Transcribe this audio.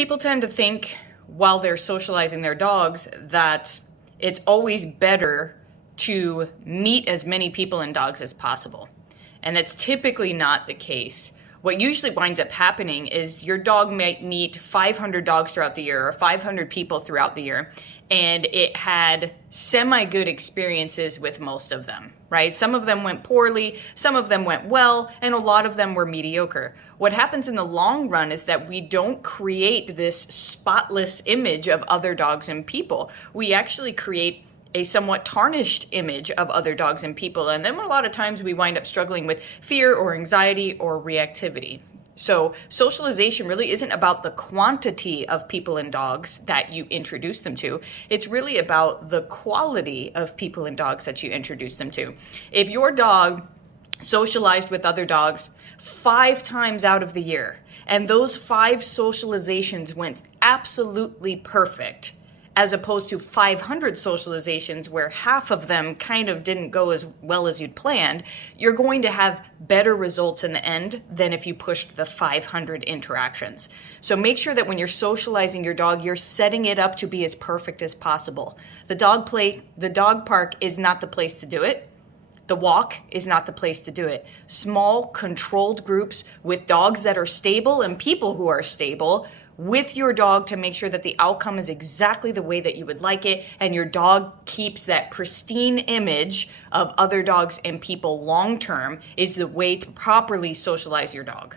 People tend to think while they're socializing their dogs that it's always better to meet as many people and dogs as possible. And that's typically not the case. What usually winds up happening is your dog might meet 500 dogs throughout the year or 500 people throughout the year, and it had semi-good experiences with most of them, right? Some of them went poorly, some of them went well, and a lot of them were mediocre. What happens in the long run is that we don't create this spotless image of other dogs and people. We actually create a somewhat tarnished image of other dogs and people. And then a lot of times we wind up struggling with fear or anxiety or reactivity. So socialization really isn't about the quantity of people and dogs that you introduce them to. It's really about the quality of people and dogs that you introduce them to. If your dog socialized with other dogs 5 times out of the year, and those 5 socializations went absolutely perfect, as opposed to 500 socializations where half of them kind of didn't go as well as you'd planned, you're going to have better results in the end than if you pushed the 500 interactions. So make sure that when you're socializing your dog, you're setting it up to be as perfect as possible. The dog park is not the place to do it. The walk is not the place to do it. Small, controlled groups with dogs that are stable and people who are stable with your dog to make sure that the outcome is exactly the way that you would like it, and your dog keeps that pristine image of other dogs and people long term is the way to properly socialize your dog.